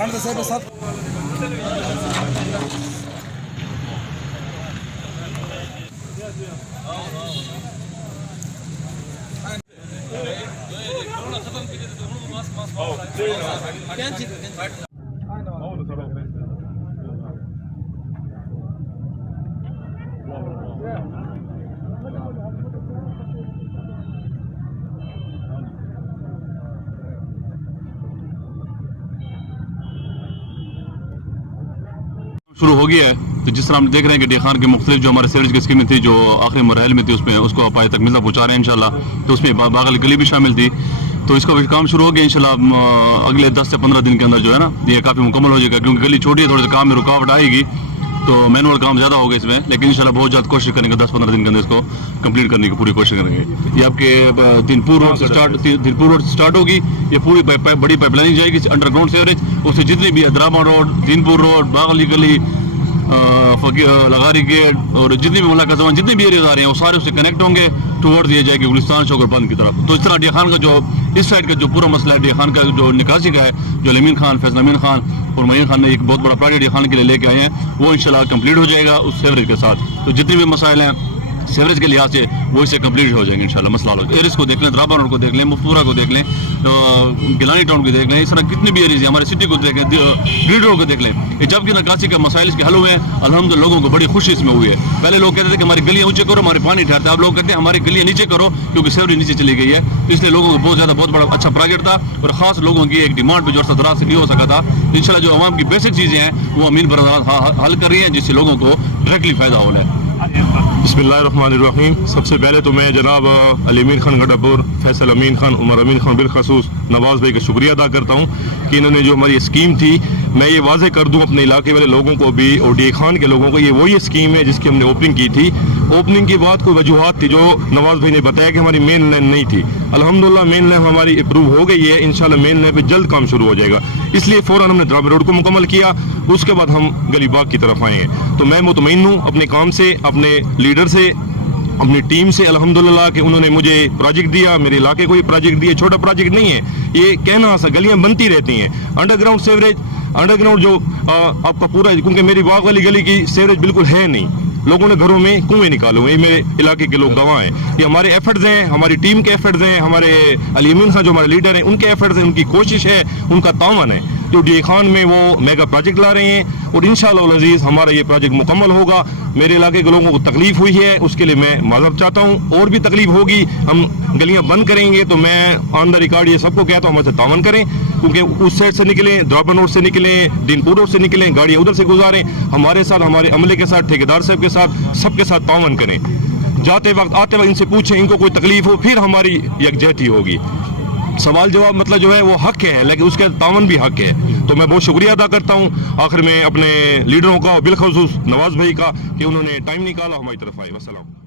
शुरू हो गया है। तो जिस तरह हम देख रहे हैं कि डी खान के मुख्तलिफ जो हमारे सीवरेज की स्कीमें थी जो आखिरी मरहल में थी उसमें उसको अपाए तक मिलता पहुँचा रहे हैं इंशाल्लाह। तो उसमें बागल गली भी शामिल थी। तो इसका भी काम शुरू हो गया इंशाल्लाह। अगले 10 से 15 दिन के अंदर जो है ना ये काफ़ी मुकम्मल हो जाएगा, क्योंकि गली छोटी है, थोड़े से काम में रुकावट आएगी तो मैनुअल काम ज़्यादा होगा इसमें, लेकिन इंशाल्लाह बहुत ज़्यादा कोशिश करेंगे 10-15 दिन के अंदर इसको कंप्लीट करने की पूरी कोशिश करेंगे। ये आपके दिनपुर रोड से स्टार्ट होगी, ये पूरी बड़ी पाइपलाइन जाएगी अंडरग्राउंड सीवरेज, उससे जितनी भी drama road, Dinpur road, Bagli गली, लगारी गेट और जितनी भी मुलाकात जितने भी एरियाज आ रहे हैं वो सारे उससे कनेक्ट होंगे टुवर्ड दिए जाएगी गुलिस्तान शोकर बंद की तरफ। तो इस तरह डी खान का जो इस साइड का जो पूरा मसला है डी खान का जो निकासी का है, जो अमीन खान, फैसल अमीन खान और मईन खान ने एक बहुत बड़ा प्रोजेक्ट डी खान के लिए लेके आए हैं, वो इंशाल्लाह कंप्लीट हो जाएगा उस सीवरेज के साथ। तो जितने भी मसाइल हैं सीवरेज के लिहाज से वो इससे कंप्लीट हो जाएंगे इंशाल्लाह। मसला एरिस को देख लें, द्राबा रोड को देख लें, मुफ्तूरा को देख लें, गिलानी टाउन को देख लें, इस तरह कितनी भी एरियाज हैं हमारे सिटी को देख लें, रीड रोड को देख लें। जबकि नकासी का मसाइल इसके हल हुए हैं अल्हम्दुलिल्लाह, लोगों को बड़ी खुशी इसमें हुई है। पहले लोग कहते थे कि हमारी गलियाँ ऊँचे करो, हमारे पानी ठहरता है, अब लोग कहते हैं हमारी गलियाँ नीचे करो क्योंकि सीवरेज नीचे चली गई है। तो इसलिए लोगों को बहुत बड़ा अच्छा प्रोजेक्ट था और ख़ास लोगों की एक डिमांड पर जो सदरात से नहीं हो सका था। इंशाल्लाह जो आवाम की बेसिक चीज़ें हैं वो अमीन बरदार हल कर रही हैं, जिससे लोगों को डायरेक्टली फ़ायदा हो रहा है। बिस्मिल्लाहिर्रहमानिर्रहीम। सबसे पहले तो मैं जनाब अमीन खान गड्डापुर, फैसल अमीन खान, उमर अमीन खान, बिलखसूस नवाज़ भाई का शुक्रिया अदा करता हूँ कि इन्होंने जो हमारी स्कीम थी, मैं ये वाज़ेह कर दूँ अपने इलाके वाले लोगों को भी और डी खान के लोगों को, ये वही स्कीम है जिसकी हमने ओपनिंग की थी। ओपनिंग के बाद कोई वजूहत थी जो नवाज़ भाई ने बताया कि हमारी मेन लाइन नहीं थी। अल्हम्दुलिल्लाह मेन लाइन हमारी अप्रूव हो गई है, इंशाल्लाह मेन लाइन पे जल्द काम शुरू हो जाएगा। इसलिए फ़ौरन हमने द्राबा रोड को मुकम्मल किया, उसके बाद हम गली बाग की तरफ आएंगे। तो मैं मुतमईन हूँ अपने काम से, अपने लीडर से, अपनी टीम से अल्हम्दुलिल्लाह कि उन्होंने मुझे प्रोजेक्ट दिया, मेरे इलाके को ही प्रोजेक्ट दिया। छोटा प्रोजेक्ट नहीं है ये, कहना सा गलियां बनती रहती हैं। अंडरग्राउंड सीवरेज, अंडरग्राउंड जो आपका पूरा, क्योंकि मेरी बाग वाली गली की सीवरेज बिल्कुल है नहीं, लोगों ने घरों में कुएं निकाले हुए, मेरे इलाके के लोग गवाह हैं। ये हमारे एफर्ट्स हैं, हमारी टीम के एफर्ट्स हैं, हमारे अमीन खान जो हमारे लीडर हैं उनके एफर्ट्स हैं, उनकी कोशिश है, उनका तावन है। जो डी खान में वो मेगा प्रोजेक्ट ला रहे हैं और इंशाअल्लाह अज़ीज़ हमारा ये प्रोजेक्ट मुकम्मल होगा। मेरे इलाके के लोगों को तकलीफ हुई है उसके लिए मैं माज़रत चाहता हूँ, और भी तकलीफ होगी, हम गलियाँ बंद करेंगे तो मैं ऑन द रिकॉर्ड ये सबको कहता हूँ हमारे तावन करें, क्योंकि उस साइड से निकलें, द्राबा रोड से निकलें, दीनपुर रोड से निकलें, गाड़ियाँ उधर से गुजारें, हमारे साथ, हमारे अमले के साथ, ठेकेदार साहब के साथ, सबके साथ तावन करें। जाते वक्त आते वक्त इनसे पूछें, इनको कोई तकलीफ हो फिर हमारी यकजहती होगी। सवाल जवाब मतलब जो है वो हक है, लेकिन उसका तावन भी हक है। तो मैं बहुत शुक्रिया अदा करता हूँ आखिर में अपने लीडरों का, बिलखसूस नवाज़ भाई का, कि उन्होंने टाइम निकाला हमारी तरफ आए। वस्सलाम।